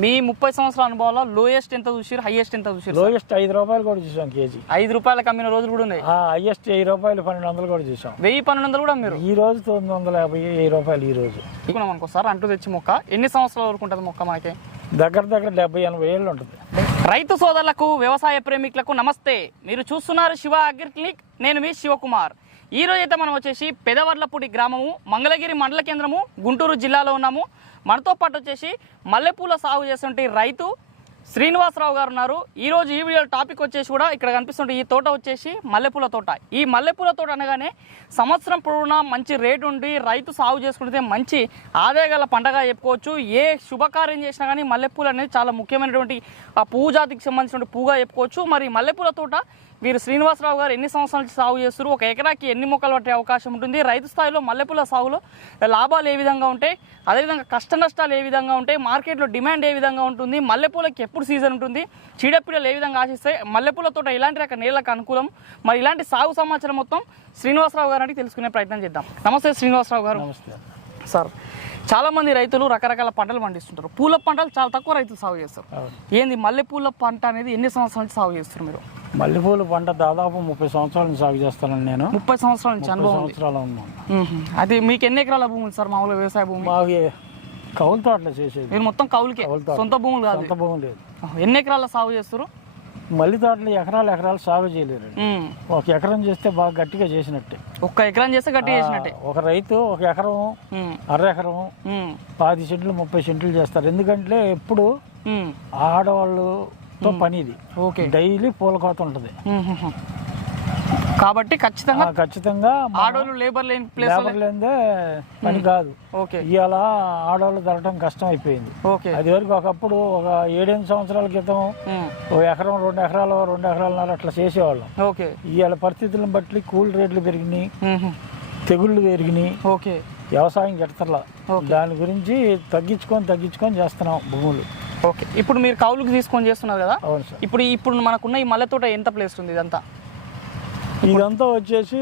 మీ ముప్పై సంవత్సరాల అనుభవంలో లోయెస్ట్ ఎంత చూసారు? హైయెస్ట్ ఎంత చూసారు లోయెస్ట్ ఐదు రూపాయలు కూడా చూసాం కేజీ. ఐదు రూపాయలకు అమ్మిన రోజులు కూడా ఉన్నాయి. హైయెస్ట్ వెయ్యి రూపాయలు పన్నెండు వందలు కూడా చూసాం. వెయ్యి పన్నెండు వందలు కూడా మీరు ఈ రోజు తొమ్మిది వందల యాభై వెయ్యి రూపాయలు ఈ రోజు. ఇప్పుడు మనకు సార్ అంటూ తెచ్చి మొక్క. ఎన్ని సంవత్సరాల వరకు ఉంటుంది మొక్క మనకి? దగ్గర దగ్గర డెబ్బై ఎనభై ఏళ్ళు ఉంటుంది. రైతు సోదరులకు వ్యవసాయ ప్రేమికులకు నమస్తే. మీరు చూస్తున్నారు శివ అగ్రి క్లినిక్. నేను మీ శివకుమార్. ఈ రోజైతే అయితే మనం వచ్చేసి పెదవర్లపూడి గ్రామము మంగళగిరి మండల కేంద్రము గుంటూరు జిల్లాలో ఉన్నాము. మనతో పాటు వచ్చేసి మల్లెపూల సాగు చేస్తుంటే రైతు శ్రీనివాసరావు గారు ఉన్నారు. ఈరోజు ఈ వీడియో టాపిక్ వచ్చేసి కూడా ఇక్కడ కనిపిస్తుంటే ఈ తోట వచ్చేసి మల్లెపూల తోట. ఈ మల్లెపూల తోట అనగానే సంవత్సరం పొడవునా మంచి రేటు ఉండి రైతు సాగు చేసుకుంటే మంచి ఆదాయగల పండగ చెప్పుకోవచ్చు. ఏ శుభకార్యం చేసినా కానీ మల్లెపూలు అనేది చాలా ముఖ్యమైనటువంటి ఆ పువ్వు జాతికి సంబంధించిన పువ్వుగా చెప్పుకోవచ్చు. మరి మల్లెపూల తోట వీరు శ్రీనివాసరావు గారు ఎన్ని సంవత్సరాల నుంచి సాగు చేస్తారు ఒక ఎకరాకి ఎన్ని మొక్కలు పట్టే అవకాశం ఉంటుంది? రైతు స్థాయిలో మల్లెపూల సాగులో లాభాలు ఏ విధంగా ఉంటాయి? అదేవిధంగా కష్ట నష్టాలు ఏ విధంగా ఉంటాయి? మార్కెట్లో డిమాండ్ ఏ విధంగా ఉంటుంది? మల్లెపూలకి ఎప్పుడు సీజన్ ఉంటుంది? చీడపీడలు ఏ విధంగా ఆశిస్తాయి? మల్లెపూల తోట ఎలాంటి రక నీళ్ళకు అనుకూలం? మరి ఇలాంటి సాగు సమాచారం మొత్తం శ్రీనివాసరావు గారు తెలుసుకునే ప్రయత్నం చేద్దాం. నమస్తే శ్రీనివాసరావు గారు. నమస్తే. సార్ చాలా మంది రైతులు రకరకాల పంటలు పండిస్తుంటారు. పూల పంటలు చాలా తక్కువ రైతులు సాగు చేస్తారు. ఏంది మల్లెపూల పంట అనేది ఎన్ని సంవత్సరాల నుంచి సాగు చేస్తారు మీరు? మల్లెపూల పంట దాదాపు ముప్పై సంవత్సరాల నుంచి సాగు చేస్తానండి నేను. ముప్పై సంవత్సరాల నుంచి అనుభవం సంవత్సరాలు ఉన్నాను. అది మీకు ఎన్ని ఎకరాల భూమి ఉంది సార్? మామూలుగా వ్యవసాయ భూమి? కౌలు తోటలు చేసేది. మీరు మొత్తం కౌలుకే. సొంత భూములు కాదు. సొంత భూమి లేదు. ఎన్ని ఎకరాల సాగు చేస్తారు మల్లి తోటలు ఎకరాలు ఎకరాలు సాగు చేయలేరు. ఒక ఎకరం చేస్తే బాగా గట్టిగా చేసినట్టే ఒక్క ఎకరం చేస్తే గట్టి చేసినట్టే ఒక రైతు ఒక ఎకరం. అర ఎకరం. పాతి సెంట్లు ముప్పై సెంట్లు చేస్తారు ఎందుకంటే ఎప్పుడు మ్మ్. ఆడవాళ్ళతో పని ఇది ఓకే డైలీ పూల కోత ఉంటుంది. కాబట్టి ఖచ్చితంగా ఖచ్చితంగా ఆడోళ్ళు లేబర్ లేని ప్లేస్ లేబర్ లేదే పని కాదు. ఓకే ఇవాళ ఆడవాళ్ళు దొరకడం కష్టం అయిపోయింది ఓకే అది వరకు ఒకప్పుడు ఒక ఏడెనిమిది సంవత్సరాల క్రితం మ్మ్. ఓ ఎకరం రెండు ఎకరాలు రెండు ఎకరాలన్నర అట్లా చేసేవాళ్ళం. ఓకే ఇవాళ పరిస్థితులను బట్టి కూల్ రేట్లు పెరిగినాయి. మ్మ్. తెగుళ్ళు పెరిగినాయి. ఓకే వ్యవసాయం ఓకే. దాని గురించి తగ్గించుకొని తగ్గించుకొని చేస్తున్నాం భూములు. ఓకే ఇప్పుడు మీరు కౌలుకి తీసుకొని చేస్తున్నారు కదా? అవును సార్. ఇప్పుడు ఇప్పుడు మనకున్న ఈ మల్లె తోట ఎంత ప్లేస్ ఉంది ఇదంతా? ఇదంతా వచ్చేసి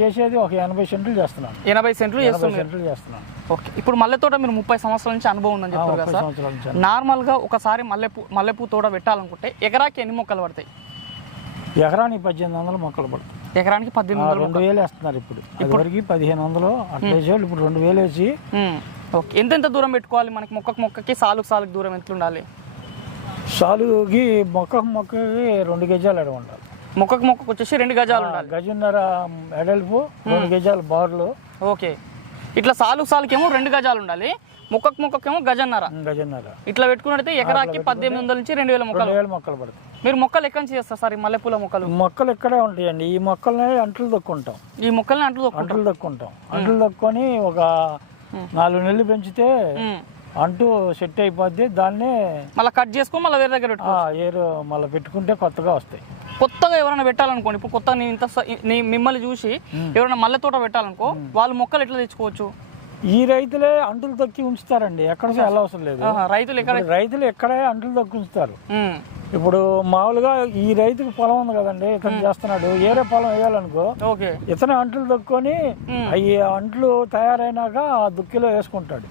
చేసేది ఒక ఎనభై సెంట్లు చేస్తున్నాను. ఎనభై సెంట్లు సెంట్లు చేస్తున్నాను. ఓకే. ఇప్పుడు మల్లె తోట మీరు ముప్పై సంవత్సరాల నుంచి అనుభవం ఉందని చెప్పారు కదా సార్. సంవత్సరాల నుంచి నార్మల్గా ఒకసారి మల్లెపూ మల్లెపూ తోట పెట్టాలనుకుంటే ఎకరాకి ఎన్ని మొక్కలు పడతాయి? ఎకరానికి పద్దెనిమిది వందలు మొక్కలు పడుతుంది ఎకరానికి పద్దెనిమిది వందలు రెండు వేలు వేస్తున్నారు ఇప్పుడు. ఇదివరకు పదిహేను వందలు అట్లా వేసేవాళ్ళు ఇప్పుడు రెండు వేలు వేసి. ఓకే. ఎంతెంత దూరం పెట్టుకోవాలి మనకి? మొక్కకు మొక్కకి సాలుకు సాలుకు దూరం ఎంత ఉండాలి సాలుకి మొక్కకు మొక్కకి రెండు గజాలు ఎడ ఉండాలి. మొక్కకు మొక్కకు వచ్చేసి రెండు గజాలు ఉండాలి. గజన్నర ఎడల్పు రెండు గజాలు బార్లు. ఓకే. ఇట్లా సాలుకు సాలుకేమో రెండు గజాలు ఉండాలి. మొక్కకు మొక్కకేమో గజన్నర. గజన్నర. ఇట్లా పెట్టుకున్నట్టయితే ఎకరాకి పద్దెనిమిది వందల నుంచి రెండు వేల మొక్కలు. వేల మొక్కలు పడతాయి మీరు మొక్కలు ఎక్కడి నుంచి చేస్తారు సార్ ఈ మల్లెపూల మొక్కలు? మొక్కలు ఇక్కడే ఉంటాయండి. ఈ మొక్కల్ని అంట్లు దొక్కుంటాం ఈ మొక్కల్ని అంట్లు అంట్లు దొక్కుంటాం అంట్లు దొక్కొని ఒక నాలుగు నెలలు పెంచితే. అంటూ సెట్ అయిపోద్ది. దాన్ని మళ్ళీ కట్ చేసుకొని మళ్ళీ వేరే దగ్గర ఏరు మళ్ళీ పెట్టుకుంటే కొత్తగా వస్తాయి. కొత్తగా ఎవరైనా పెట్టాలనుకోండి ఇప్పుడు కొత్తగా నేను ఇంత మిమ్మల్ని చూసి ఎవరైనా మల్లె తోట పెట్టాలనుకో వాళ్ళు మొక్కలు ఎట్లా తెచ్చుకోవచ్చు? ఈ రైతులే అంటులు తొక్కి ఉంచుతారండి ఎక్కడ వెళ్ళవసరం లేదు. రైతులు ఎక్కడ రైతులు ఎక్కడే అంటులు తొక్కి ఉంచుతారు. ఇప్పుడు మామూలుగా ఈ రైతుకి పొలం ఉంది కదండి ఇతను చేస్తున్నాడు ఏరే పొలం వేయాలనుకో ఓకే. ఇతనే అంట్లు దొక్కొని అవి అంట్లు తయారైనాక ఆ దుక్కిలో వేసుకుంటాడు.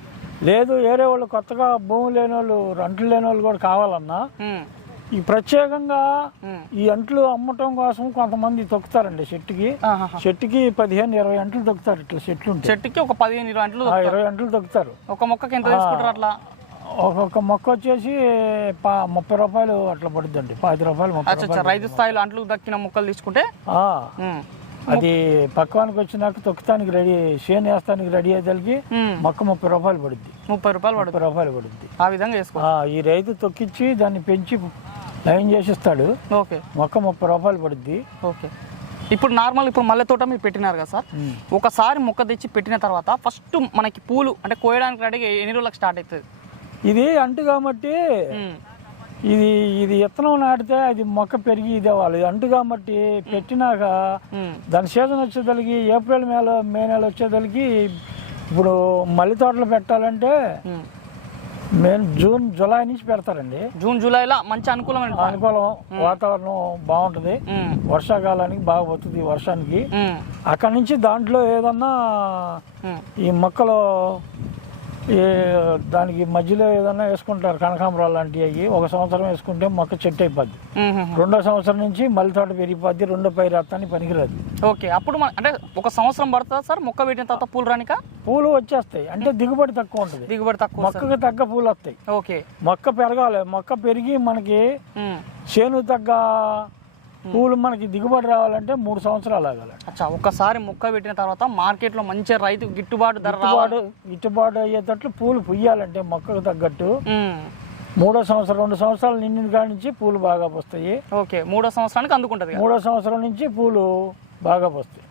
లేదు ఏరే వాళ్ళు కొత్తగా భూమి లేని వాళ్ళు అంట్లు లేని వాళ్ళు కూడా కావాలన్నా. ఈ ప్రత్యేకంగా. ఈ అంట్లు అమ్మటం కోసం కొంతమంది తొక్కుతారండి చెట్టుకి. చెట్టుకి పదిహేను ఇరవై అంట్లు తొక్కుతారు ఇట్లా చెట్లు చెట్టుకి ఒక పదిహేను ఇరవై గంటలు ఆ ఇరవై అంట్లు తొక్కుతారు. ఒక మొక్కకి ఎంత తీసుకుంటారు అట్లా? ఒక్కొక్క మొక్క వచ్చేసి పా ముప్పై రూపాయలు అట్లా పడుద్దండి. పది రూపాయలు రైతు స్థాయిలో అంట్లు దక్కిన మొక్కలు తీసుకుంటే. అది పక్వానికి వచ్చినాక తొక్కుతానికి రెడీ చేను వేస్తానికి రెడీ అయ్యేదానికి. మొక్క ముప్పై రూపాయలు పడుద్ది. ముప్పై రూపాయలు ముప్పై రూపాయలు పడుద్ది. ఆ విధంగా చేసుకో. ఆ, ఈ రైతు తొక్కిచ్చి దాన్ని పెంచి లైన్ చేసిస్తాడు. ఓకే. మొక్క ముప్పై రూపాయలు పడుద్ది. ఓకే. ఇప్పుడు నార్మల్ ఇప్పుడు మల్లె తోట మీరు పెట్టినారు కదా సార్? ఒకసారి మొక్క తెచ్చి పెట్టిన తర్వాత ఫస్ట్ మనకి పూలు అంటే కోయడానికి రెడీగా ఎన్ని రోజులకు స్టార్ట్ అవుతుంది? ఇది అంటు కాబట్టి. ఇది ఇది విత్తనం నాటితే అది మొక్క పెరిగి ఇదే వాళ్ళు అంటు కాబట్టి పెట్టినాక. దాని సీజన్ వచ్చేదలికి ఏప్రిల్ మేలో మే నెల వచ్చేదలికి ఇప్పుడు మల్లి తోటలు పెట్టాలంటే ఉమ్. మే జూన్ జూలై నుంచి పెడతారండి జూన్ జూలైలో మంచి అనుకూలమైన అనుకూలం వాతావరణం బాగుంటుంది. వర్షాకాలానికి బాగా వస్తుంది వర్షానికి. అక్కడి నుంచి దాంట్లో ఏదన్నా. ఈ మొక్కలు ఈ దానికి మధ్యలో ఏదైనా వేసుకుంటారు కనకాంబరాలు లాంటివి అవి ఒక సంవత్సరం వేసుకుంటే మొక్క చెట్టు అయిపోద్ది. రెండో సంవత్సరం నుంచి మళ్ళీ తోట పెరిగిపోద్ది రెండో పై రత్తానికి పనికిరాదు. ఓకే అప్పుడు అంటే ఒక సంవత్సరం పడుతుందా సార్? మొక్క పెట్టిన తర్వాత పూలు రానిక? పూలు వచ్చేస్తాయి. అంటే దిగుబడి తక్కువ ఉంటుంది. దిగుబడి తక్కువ. మొక్కకు తగ్గ పూలు వస్తాయి. ఓకే. మొక్క పెరగాలి. మొక్క పెరిగి మనకి. చేను తగ్గ పూలు మనకి దిగుబడి రావాలంటే మూడు సంవత్సరాలు ఆగాలి. అచ్చా ఒక్కసారి మొక్క పెట్టిన తర్వాత మార్కెట్లో మంచి రైతు గిట్టుబాటు ధర గిట్టుబాటు గిట్టుబాటు అయ్యేటట్లు పూలు పుయ్యాలంటే మొక్కకు తగ్గట్టు. మూడో సంవత్సరం రెండు సంవత్సరాలు నిండిన కాడి నుంచి పూలు బాగా వస్తాయి. ఓకే మూడో సంవత్సరానికి అందుకుంటది మూడో సంవత్సరం నుంచి పూలు బాగా వస్తాయి.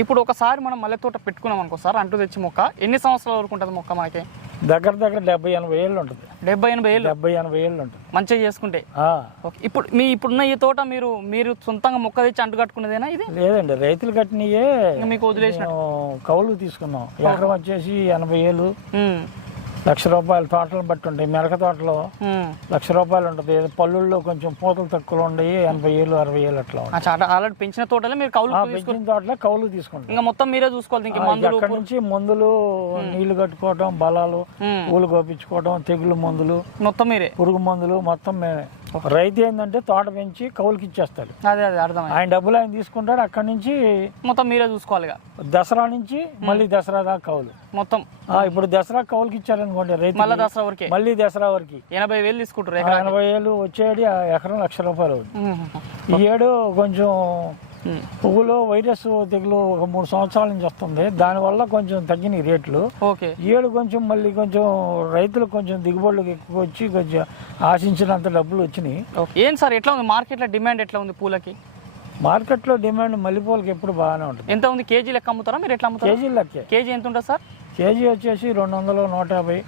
ఇప్పుడు ఒకసారి మనం మల్లె తోట పెట్టుకున్నాం అనుకో సార్ అంటూ తెచ్చి మొక్క. ఎన్ని సంవత్సరాల వరకు ఉంటుంది మొక్క మనకి? దగ్గర దగ్గర డెబ్బై ఎనభై ఏళ్ళు ఉంటుంది. డెబ్బై ఎనభై ఏళ్ళు? డెబ్బై ఎనభై ఏళ్ళు ఉంటుంది. మంచిగా చేసుకుంటే? ఓకే. ఇప్పుడు మీ ఇప్పుడున్న ఈ తోట మీరు మీరు సొంతంగా మొక్క తెచ్చి అంటు కట్టుకున్నదేనా ఇది? లేదండి రైతులు కట్టినయే. మీకు వదిలేసిన కౌలు తీసుకున్నాం. ఎకరం వచ్చేసి ఎనభై ఏళ్ళు. లక్ష రూపాయల తోటలు బట్టి ఉంటాయి. మెరక తోటలో. లక్ష రూపాయలు ఉంటుంది. పళ్ళుల్లో కొంచెం పూతలు తక్కువ ఉండయి ఎనభై ఏళ్ళు అరవై ఏళ్ళు అట్లా ఉంటాయి. ఆల్రెడీ పెంచిన తోటలే మీరు కౌలు పెంచిన తోటలో కౌలు తీసుకుంటాం ఇంకా మొత్తం మీరే చూసుకోవాలి అక్కడి నుంచి మందులు నీళ్ళు కట్టుకోవడం బలాలు. పూలు కోపించుకోవడం తెగులు మందులు మొత్తం మీరే. పురుగు మందులు మొత్తం మేమే. రైతు ఏంటంటే తోట పెంచి కౌలుకి ఇచ్చేస్తాడు. అదే అదే అర్థమైంది. ఆయన డబ్బులు ఆయన తీసుకుంటాడు అక్కడి నుంచి మొత్తం మీరే చూసుకోవాలి దసరా నుంచి మళ్ళీ దసరా దాకా కౌలు. మొత్తం. ఇప్పుడు దసరా కౌలుకి ఇచ్చారనుకోండి రైతు మళ్ళీ దసరా వరకే? మళ్ళీ దసరా వరకు. ఎనభై వేలు తీసుకుంటారు ఎనభై ఏళ్ళు వచ్చేది ఆ ఎకరం లక్ష రూపాయలు. ఈ ఏడు కొంచెం. పువ్వులు వైరస్ తెగులు ఒక మూడు సంవత్సరాల నుంచి వస్తుంది. దానివల్ల కొంచెం తగ్గినాయి రేట్లు. ఏడు కొంచెం మళ్ళీ కొంచెం రైతులకు కొంచెం దిగుబడులు ఎక్కువ వచ్చి కొంచెం ఆశించినంత డబ్బులు వచ్చినాయి. ఏం సార్ ఎట్లా ఉంది? మార్కెట్లో డిమాండ్ ఎట్లా ఉంది పూలకి? మార్కెట్లో డిమాండ్ మల్లిపూలకి ఎప్పుడు బాగానే ఉంటుంది. ఎంత ఉంది? కేజీ లెక్క అమ్ముతారా? మీరు ఎట్లా అమ్ముతారు? కేజీ లెక్కే. కేజీ ఎంత ఉంటుంది సార్? కేజీ వచ్చేసి రెండు వందలు నూట యాభై.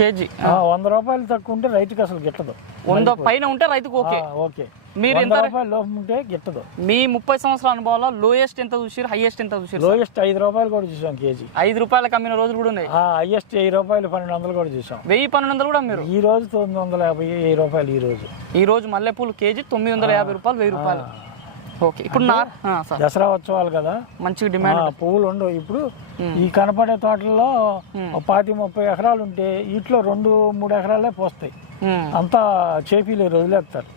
కేజీ ఆ, వంద రూపాయలు తక్కువ ఉంటే రైతుకి అసలు గిట్టదు. వంద పైన ఉంటే రైతుకు ఓకే. ఓకే. మీరు ఎంత రూపాయలు లోపం ఉంటే గిట్టదు. మీ ముప్పై సంవత్సరాల అనుభవాల్లో లోయెస్ట్ ఎంత చూసారు హైయెస్ట్ ఎంత చూసారు లోయెస్ట్ ఐదు రూపాయలు కూడా చూసాం కేజీ. ఐదు రూపాయలకు అమ్మిన రోజులు కూడా ఉన్నాయి. హైయెస్ట్ వెయ్యి రూపాయలు పన్నెండు వందలు కూడా చూసాం. వెయ్యి పన్నెండు వందలు కూడా మీరు ఈ రోజు తొమ్మిది వందల యాభై రూపాయలు ఈ రోజు. ఈ రోజు మల్లెపూలు కేజీ తొమ్మిది వందల యాభై రూపాయలు వెయ్యి రూపాయలు. ఓకే. ఇప్పుడు దసరా ఉత్సవాలు కదా? మంచిగా డిమాండ్. పువ్వులు ఉండవు. ఇప్పుడు ఈ కనపడే తోటల్లో పాతి ముప్పై ఎకరాలు ఉంటే వీటిలో రెండు మూడు ఎకరాలే పోస్తాయి. అంతా చేపీలు వదిలేస్తారు.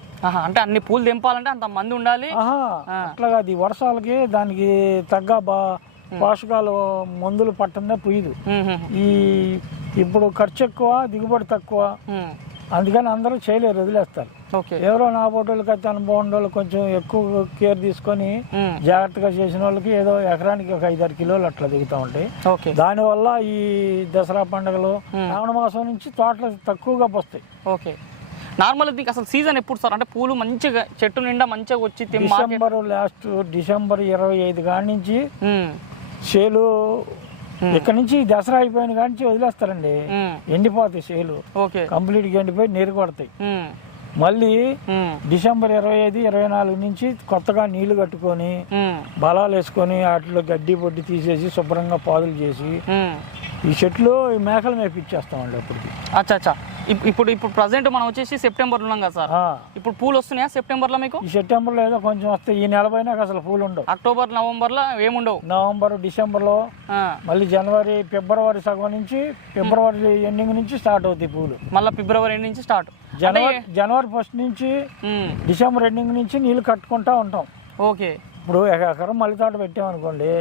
అంటే అన్ని పూలు తెంపాలంటే అంత మంది ఉండాలి. ఆహా అట్లా కాదు. ఈ వర్షాలకి దానికి తగ్గ బా పోషకాలు మందులు పట్టందే పుయ్యదు. ఈ ఇప్పుడు ఖర్చు ఎక్కువ దిగుబడి తక్కువ. అందుకని అందరూ చేయలేరు వదిలేస్తారు. ఎవరో నా ఫోటోలకి అయితే అనుభవం వాళ్ళు కొంచెం ఎక్కువ కేర్ తీసుకొని ఉమ్, జాగ్రత్తగా చేసిన వాళ్ళకి ఏదో ఎకరానికి ఒక ఐదారు కిలోలు అట్లా దిగుతూ ఉంటాయి. దానివల్ల ఈ దసరా పండుగలు శ్రావణ మాసం నుంచి తోటలు తక్కువగా పోస్తాయి ఓకే నార్మల్ దీనికి అసలు సీజన్ ఎప్పుడు సార్ అంటే పూలు మంచిగా చెట్టు నిండా మంచిగా వచ్చి డిసెంబర్ లాస్ట్ డిసెంబర్ ఇరవై ఐదు కాడి నుంచి సేలు ఇక్కడ నుంచి దసరా అయిపోయిన కాడి నుంచి వదిలేస్తారండి. ఎండిపోతాయి సేలు ఓకే కంప్లీట్గా ఎండిపోయి నీరు కొడతాయి. మళ్ళీ డిసెంబర్ ఇరవై ఐదు ఇరవై నాలుగు నుంచి కొత్తగా నీళ్ళు కట్టుకొని బలాలు వేసుకొని వాటిలో గడ్డి పొడ్డి తీసేసి శుభ్రంగా పాదులు చేసి. ఈ చెట్లు ఈ మేకలు మేపిచ్చేస్తామండి అప్పటికి. అచ్చా అచ్చా. ఇప్పుడు ఇప్పుడు ప్రజెంట్ మనం వచ్చేసి సెప్టెంబర్ ఉన్నాం కదా సార్. ఇప్పుడు పూలు వస్తున్నాయా సెప్టెంబర్లో మీకు? ఈ సెప్టెంబర్లో ఏదో కొంచెం వస్తాయి. ఈ నెల పైన అసలు పూలు ఉండవు. అక్టోబర్ నవంబర్లో ఏముండవు? నవంబర్ డిసెంబర్లో ఆ, మళ్ళీ జనవరి ఫిబ్రవరి సగం నుంచి ఫిబ్రవరి ఎండింగ్ నుంచి స్టార్ట్ అవుతాయి పూలు. మళ్ళీ ఫిబ్రవరి నుంచి స్టార్ట్ జనవరి జనవరి ఫస్ట్ నుంచి డిసెంబర్ ఎండింగ్ నుంచి నీళ్ళు కట్టుకుంటా ఉంటాం. ఓకే. ఇప్పుడు ఎకరం మల్లి తోట పెట్టామనుకోండి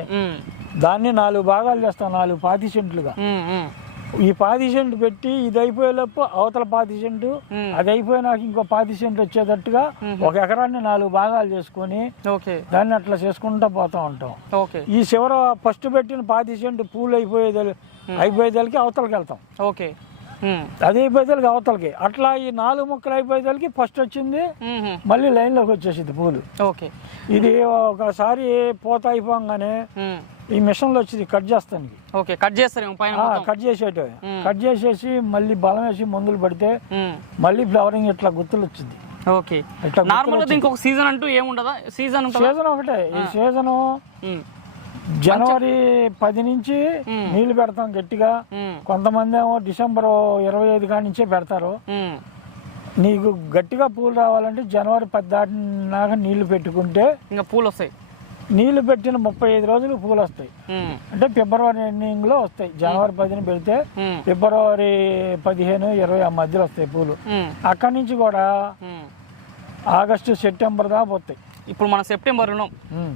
దాన్ని నాలుగు భాగాలు చేస్తాం. నాలుగు పాతి సెంట్లుగా. ఈ పాతి సెంట్ పెట్టి ఇది అయిపోయేలోపు అవతల పాతి సెంటు ఉమ్. అది అయిపోయినాక ఇంకో పాతి సెంట్ వచ్చేటట్టుగా ఒక ఎకరాన్ని నాలుగు భాగాలు చేసుకొని దాన్ని అట్లా చేసుకుంటా పోతా ఉంటాం. ఈ చివర ఫస్ట్ పెట్టిన పాతి సెంటు పూలు అయిపోయేది అయిపోయేదానికి అవతలకి వెళ్తాం. ఓకే. అది అయిపోయేదానికి అవతలకి. అట్లా ఈ నాలుగు ముక్కలు అయిపోయేదానికి ఫస్ట్ వచ్చింది మళ్ళీ లైన్లోకి వచ్చేసింది పూలు. ఓకే. ఇది ఒకసారి పూత అయిపోగానే ఈ మిషన్లో వచ్చింది కట్ చేస్తానికి ఓకే కట్ మొత్తం. కట్ చేసేట కట్ చేసేసి మళ్ళీ బలం వేసి మందులు పడితే మళ్ళీ ఫ్లవరింగ్ ఇట్లా గుర్తులు వచ్చింది ఓకే సీజన్ అంటూ ఏముండదా? సీజన్ సీజన్ ఒకటే. ఈ సీజను జనవరి పది నుంచి నీళ్ళు పెడతాం గట్టిగా. కొంతమంది ఏమో డిసెంబర్ ఇరవై ఐదు కాడి నుంచే పెడతారు. నీకు గట్టిగా పూలు రావాలంటే జనవరి పది దాటినాక నీళ్ళు పెట్టుకుంటే ఇంకా పూలు వస్తాయి నీళ్ళు పెట్టిన ముప్పై ఐదు రోజులు పూలు వస్తాయి. అంటే ఫిబ్రవరి ఎండింగ్లో వస్తాయి. జనవరి పదిన పెడితే ఫిబ్రవరి పదిహేను ఇరవై ఆ మధ్యలో వస్తాయి పూలు. అక్కడి నుంచి కూడా. ఆగస్టు సెప్టెంబర్ దాకా పోతాయి. ఇప్పుడు మన సెప్టెంబర్ ఉన్నాం.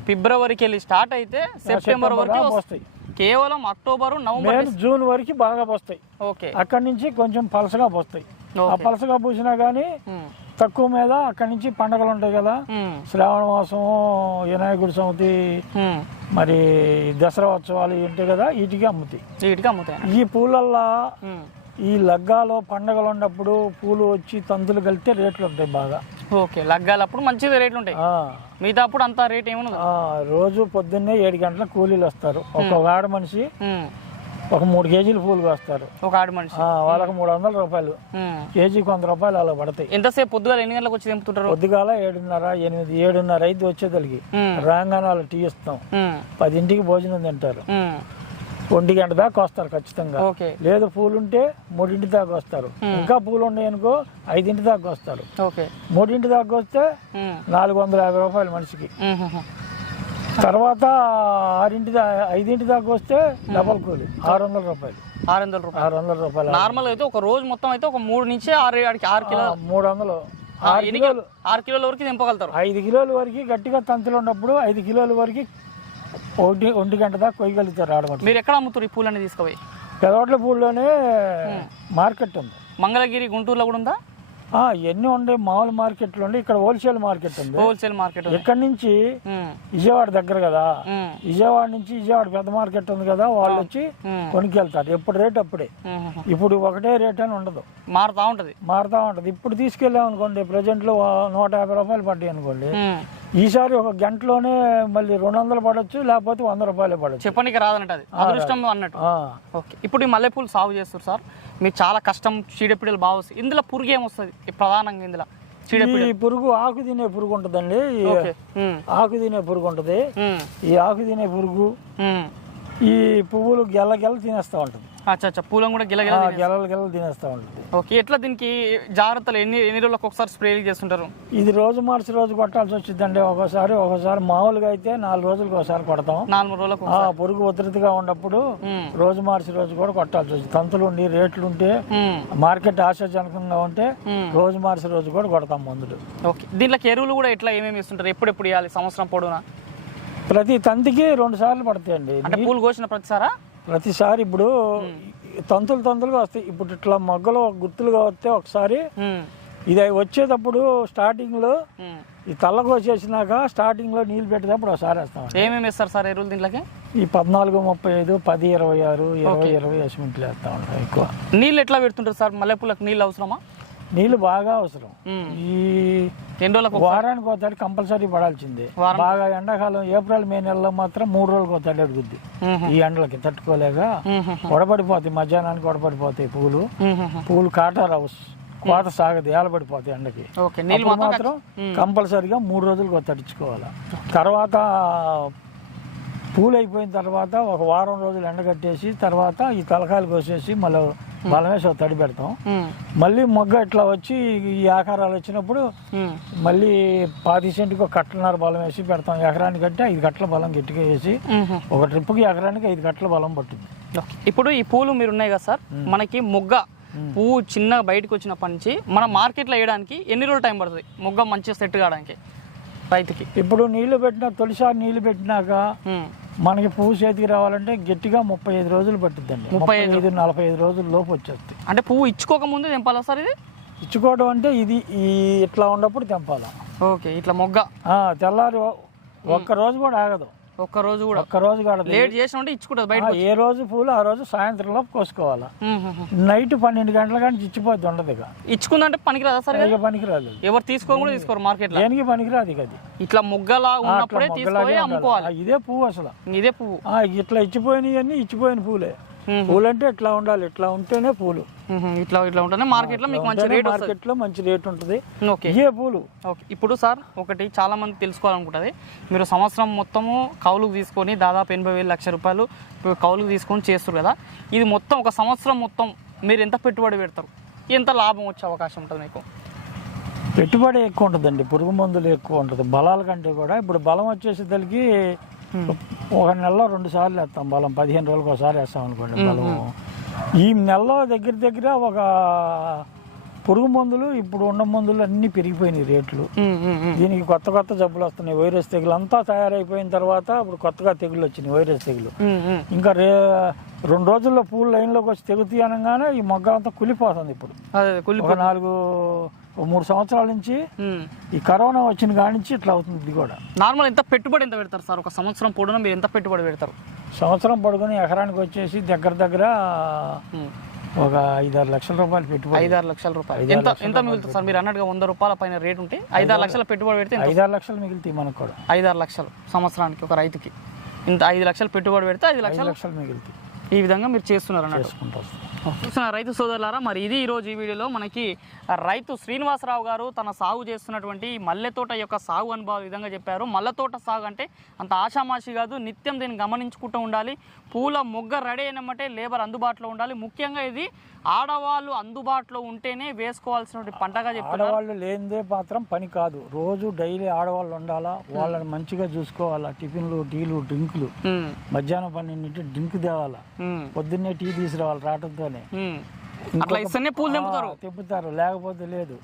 ఫిబ్రవరికి వెళ్ళి స్టార్ట్ అయితే సెప్టెంబర్ వరకు వస్తాయి. కేవలం అక్టోబర్ నవంబర్ జూన్ వరకు బాగా పోస్తాయి. ఓకే. అక్కడి నుంచి కొంచెం పలసగా పోస్తాయి. ఆ పలసగా పూసినా కానీ తక్కువ మీద అక్కడి నుంచి పండగలు ఉంటాయి కదా. శ్రావణ మాసం వినాయకుడి చవితి. మరి దసరా ఉత్సవాలు ఉంటాయి కదా వీటికి అమ్ముతాయి. వీటికి అమ్ముతాయి ఈ పూలల్లా ఈ లగ్గాలో పండగలు ఉన్నప్పుడు పూలు వచ్చి తంతులు కలిపితే రేట్లు ఉంటాయి బాగా. ఓకే లగ్గాలప్పుడు మంచిగా రేట్లు ఉంటాయి. మిగతా అప్పుడు అంత రేట్ ఏమున్నది ఆ, రోజు పొద్దున్నే ఏడు గంటల కూలీలు వస్తారు. ఒక ఆడ మనిషి ఒక మూడు కేజీలు పూలు వస్తారు ఒక ఆడు మనిషి. వాళ్ళకి మూడు వందల రూపాయలు. కేజీకి వంద రూపాయలు అలా పడతాయి. ఎంతసేపు పొద్దుగాల ఎన్ని గంటలకు వచ్చి దింపుతుంటారు పొద్దుగాల ఏడున్నర ఎనిమిది ఏడున్నర ఐదు వచ్చేదలికి ఉమ్, రాంగానాలు టీ ఇస్తాం. పదింటికి భోజనం తింటారు. ఒంటి గంట దాకా వస్తారు ఖచ్చితంగా. లేదు పూలు ఉంటే మూడింటి దాకా వస్తారు. ఇంకా పూలు ఉన్నాయి అనుకో ఐదింటి దాకా వస్తారు. మూడింటి దాకా వస్తే నాలుగు వందల యాభై రూపాయలు మనిషికి. తర్వాత ఆరింటి దా ఐదింటి దాకా వస్తే డబల్ కూలి ఆరు వందల రూపాయలు. ఆరు వందల రూపాయలు. ఆరు వందల రూపాయలు. నార్మల్ అయితే ఒక రోజు మొత్తం అయితే ఒక మూడు నుంచి ఆరు ఆడికి ఆరు కిలో ఆ, మూడు వందలు ఆ, ఆరు ఎన్ని కిలోలు. ఆరు కిలోల వరకు దింపగలుగుతారు. ఐదు కిలోల వరకు గట్టిగా తంతులు ఉన్నప్పుడు ఐదు కిలోల వరకు ఒకటి ఒంటి గంట దాకా కొయ్యగలుగుతారు ఆడమంట మీరు ఎక్కడ అమ్ముతారు ఈ పూలని తీసుకుపోయి? పెదవట్ల పూల్లోనే మార్కెట్ ఉంది. మంగళగిరి గుంటూరులో కూడా ఉందా? ఎన్ని ఉండే మామూలు మార్కెట్లు ఉండే ఇక్కడ హోల్సేల్ మార్కెట్ ఉంది. Wholesale market. ఇక్కడి నుంచి విజయవాడ దగ్గర కదా? విజయవాడ నుంచి విజయవాడ పెద్ద మార్కెట్ ఉంది కదా? వాళ్ళు వచ్చి కొనుక్కెళ్తారు. ఎప్పుడు రేట్ అప్పుడే. ఇప్పుడు ఒకటే రేట్ అని ఉండదు. మారుతా ఉంటది. మారుతా ఉంటది. ఇప్పుడు తీసుకెళ్ళాం అనుకోండి ప్రజెంట్లో నూట యాభై రూపాయలు పడ్డాయి అనుకోండి. ఈసారి ఒక గంటలోనే మళ్ళీ రెండు వందలు పడవచ్చు లేకపోతే వంద రూపాయలు పడవచ్చు చెప్పనీకి రాదన్నట్టు అది. అదృష్టం అన్నట్టు. ఓకే. ఇప్పుడు ఈ మల్లెపూలు సాగు చేస్తారు సార్. మీకు చాలా కష్టం చీడపీడలు బాగా వస్తాయి. ఇందులో పురుగు ఏమొస్తుంది? ప్రధానంగా ఇందులో ఈ పురుగు ఆకు తినే పురుగు ఉంటుందండి. ఆకు తినే పురుగు ఉంటుంది. ఈ ఆకు తినే పురుగు. ఈ పువ్వులు గెల్ల గెల్ల తినేస్తూ ఉంటుంది. అచ్చా అచ్చా పూలను కూడా గిలగిల ఆ, గెలలు గెలలు తినేస్తూ ఉంటుంది ఓకే ఎట్లా దీనికి జాగ్రత్తలు? ఎన్ని ఎన్ని రోజులకు ఒకసారి స్ప్రే చేస్తుంటారు? ఇది రోజు మార్చి రోజు కొట్టాల్సి వచ్చిందండి. ఒకసారి ఒకసారి మామూలుగా అయితే నాలుగు రోజులకు ఒకసారి కొడతాం. నాలుగు రోజులకు ఆ పురుగు ఉధృతిగా ఉన్నప్పుడు రోజు మార్చి రోజు కూడా కొట్టాల్సి వచ్చింది. తంతులు ఉండి రేట్లు ఉంటే మార్కెట్ ఆశాజనకంగా ఉంటే. రోజు మార్చి రోజు కూడా కొడతాం మందులు. ఓకే. దీంట్లోకి ఎరువులు కూడా ఎట్లా ఏమేమి ఇస్తుంటారు ఎప్పుడెప్పుడు ఇవ్వాలి సంవత్సరం పొడవునా? ప్రతి తంతికి రెండు సార్లు పడతాయండి. అంటే పూలు కోసిన ప్రతిసారా? ప్రతిసారి ఇప్పుడు తంతులు తంతులుగా వస్తాయి ఇప్పుడు ఇట్లా మొగ్గలు గుర్తులుగా వస్తే ఒకసారి ఇది వచ్చేటప్పుడు స్టార్టింగ్లో. ఈ తల్ల కోసేసినాక స్టార్టింగ్లో నీళ్ళు పెట్టేటప్పుడు ఒకసారి వేస్తాం ఏమేమి ఇస్తారు సార్ ఎరువులు దీంట్లోకి ఈ పద్నాలుగు ముప్పై ఐదు పది ఇరవై ఆరు ఇరవై ఇరవై ఎస్మెంట్లు వేస్తా ఉంటాం ఎక్కువ నీళ్ళు ఎట్లా పెడుతుంటారు సార్ మల్లెపూలకు నీళ్ళు అవసరమా నీళ్ళు బాగా అవసరం. ఈ వారానికి ఒకసారి కంపల్సరీ పడాల్సిందే. బాగా ఎండాకాలం ఏప్రిల్ మే నెలలో మాత్రం మూడు రోజులకు ఒకసారి అడుగుద్ది ఈ ఎండలకి తట్టుకోలేక ఉహు, వడబడిపోతాయి మధ్యాహ్నానికి వడబడిపోతాయి పూలు. పూలు కాటారు హౌస్ కోత సాగదు ఏలబడిపోతాయి ఎండకి. మాత్రం కంపల్సరిగా మూడు రోజులకు తడిచుకోవాలి తర్వాత పూలు అయిపోయిన తర్వాత ఒక వారం రోజులు ఎండగట్టేసి తర్వాత ఈ తలకాయలు కోసేసి మళ్ళీ బలం వేసి ఒక తడి పెడతాం. మళ్ళీ మొగ్గ ఇట్లా వచ్చి ఈ ఆకారాలు వచ్చినప్పుడు. మళ్ళీ పాతి సెంటుకి ఒక కట్టన్నర బలం వేసి పెడతాం. ఎకరానికి అంటే ఐదు కట్టల బలం గట్టిగా వేసి. ఒక ట్రిప్కి ఎకరానికి ఐదు కట్టల బలం పట్టుద్ది. ఓకే. ఇప్పుడు ఈ పూలు మీరు ఉన్నాయి కదా సార్ మనకి మొగ్గ పువ్వు చిన్నగా బయటకు వచ్చినప్పటి నుంచి మన మార్కెట్లో వేయడానికి ఎన్ని రోజులు టైం పడుతుంది? మొగ్గ మంచిగా సెట్ కావడానికి రైతుకి? ఇప్పుడు నీళ్ళు పెట్టిన తొలిసారి నీళ్ళు పెట్టినాక మనకి పువ్వు చేతికి రావాలంటే గట్టిగా ముప్పై ఐదు రోజులు పట్టుద్దండి. ముప్పై ఐదు నలభై ఐదు రోజుల లోపు వచ్చేస్తాయి. అంటే పువ్వు ఇచ్చుకోక ముందే తెంపాలా సార్ ఇది? ఇచ్చుకోవడం అంటే ఇది ఈ ఇట్లా ఉన్నప్పుడు తెంపాల. ఓకే ఇట్లా మొగ్గ. తెల్లారి ఒక్క రోజు కూడా ఆగదు. ఒక్క రోజు కూడా. ఒక్క రోజు లేట్ చేసిన ఉంటే ఇచ్చుకుంటుంది బయట ఏ రోజు పూలు ఆ రోజు సాయంత్రం లోపు కోసుకోవాలా. నైట్ పన్నెండు గంటల కానీ ఇచ్చిపోద్ది ఉండదు ఇక. ఇచ్చుకుందంటే పనికిరాదా సార్? ఇక? పనికిరాదు ఎవరు తీసుకోని కూడా తీసుకోరు మార్కెట్లో. దేనికి పనికిరాదు ఇక అది. ఇట్లా మొగ్గలా ఉన్నప్పుడే తీసుకొని. అమ్ముకోవాలి. ఇదే పువ్వు అసలు. ఇదే పువ్వు. ఇట్లా ఇచ్చిపోయినవన్నీ ఇచ్చిపోయిన పూలే. పూలు అంటే ఇట్లా ఉండాలి? ఇట్లా ఉంటేనే పూలు. ఇట్లా ఇట్లా ఉంటేనే మార్కెట్లో మీకు మంచి రేట్ మార్కెట్లో మంచి రేట్ ఉంటుంది. ఓకే. ఇవే పూలు. ఓకే. ఇప్పుడు సార్ ఒకటి చాలా మంది తెలుసుకోవాలనుకుంటుంది. మీరు సంవత్సరం మొత్తము కౌలుకు తీసుకొని దాదాపు ఎనభై వేలు లక్ష రూపాయలు కౌలుకు తీసుకొని చేస్తారు కదా. ఇది మొత్తం ఒక సంవత్సరం మొత్తం మీరు ఎంత పెట్టుబడి పెడతారు? ఎంత లాభం వచ్చే అవకాశం ఉంటుంది మీకు? పెట్టుబడి ఎక్కువ ఉంటుందండి. పురుగు మందులు ఎక్కువ ఉంటుంది. బలాల కంటే కూడా ఇప్పుడు బలం వచ్చేసేసరికి ఒక నెలలో రెండు సార్లు వేస్తాం బలం. పదిహేను రోజులకు ఒకసారి వేస్తాం అనుకోండి బలం ఈ నెలలో దగ్గర దగ్గర ఒక పురుగు మందులు ఇప్పుడు ఉన్న మందులు అన్నీ పెరిగిపోయినాయి రేట్లు. దీనికి కొత్త కొత్త జబ్బులు వస్తున్నాయి వైరస్ తెగులు అంతా తయారైపోయిన తర్వాత ఇప్పుడు కొత్తగా తెగులు వచ్చినాయి వైరస్ తెగులు. ఇంకా రే రెండు రోజుల్లో పూలు లైన్లోకి వచ్చి తెగుతాయి అనగానే ఈ మొగ్గ అంతా కులిపోతుంది ఇప్పుడు ఒక నాలుగు మూడు సంవత్సరాల నుంచి. ఈ కరోనా వచ్చిన కాడి నుంచి ఇట్లా అవుతుంది ఇది కూడా నార్మల్ ఎంత పెట్టుబడి ఎంత పెడతారు సార్ ఒక సంవత్సరం పొడున మీరు ఎంత పెట్టుబడి పెడతారు సంవత్సరం పడుకొని ఎకరానికి వచ్చేసి దగ్గర దగ్గర. ఒక ఐదారు లక్షల రూపాయలు పెట్టుబడి. ఐదారు లక్షల రూపాయలు. ఎంత ఎంత మిగులుతుంది సార్? మీరు అన్నట్టుగా వంద రూపాయల పైన రేట్ ఉంటే ఐదారు లక్షల పెట్టుబడి పెడితే ఐదారు లక్షలు మిగులుతాయి మనకు కూడా. ఐదారు లక్షలు సంవత్సరానికి ఒక రైతుకి. ఇంత ఐదు లక్షలు పెట్టుబడి పెడితే ఐదు లక్షలు లక్షలు మిగులుతాయి. ఈ విధంగా మీరు చేస్తున్నారు అన్నట్టు. రైతు సోదరులారా మరి ఇది ఈరోజు ఈ వీడియోలో మనకి రైతు శ్రీనివాసరావు గారు తన సాగు చేస్తున్నటువంటి మల్లె తోట యొక్క సాగు అనుభవం విధంగా చెప్పారు. మల్లె తోట సాగు అంటే అంత ఆషామాషి కాదు నిత్యం దీన్ని గమనించుకుంటూ ఉండాలి. పూల మొగ్గ రెడీ అయినమంటే లేబర్ అందుబాటులో ఉండాలి. ముఖ్యంగా ఇది ఆడవాళ్ళు అందుబాటులో ఉంటేనే వేసుకోవాల్సినటువంటి పంటగా చెప్తున్నారు. ఆడవాళ్ళు లేనిదే మాత్రం పని కాదు. రోజు డైలీ ఆడవాళ్ళు ఉండాలా? వాళ్ళని మంచిగా చూసుకోవాలా? టిఫిన్లు టీలు డ్రింకులు. మధ్యాహ్నం పన్నెండింటి డ్రింక్ తేవాలా? పొద్దున్నే టీ తీసుకురావాలి రావడంతోనే. అట్లా ఇస్తేనే పూలు తెంపుతారు. తెంపుతారు. లేకపోతే లేదు.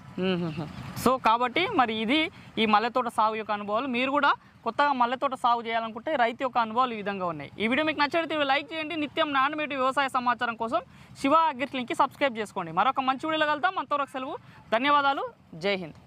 సో కాబట్టి మరి ఇది ఈ మల్లె తోట సాగు యొక్క అనుభవాలు. మీరు కూడా కొత్తగా మల్లె తోట సాగు చేయాలనుకుంటే రైతు యొక్క అనుభవాలు ఈ విధంగా ఉన్నాయి. ఈ వీడియో మీకు నచ్చితే లైక్ చేయండి. నిత్యం నాణ్యమేటి వ్యవసాయ సమాచారం కోసం శివ అగ్రిట్ లింక్కి సబ్స్క్రైబ్ చేసుకోండి. మరొక మంచి వీడియోలో కలుద్దాం. అంతవరకు సెలవు. ధన్యవాదాలు. జై హింద్.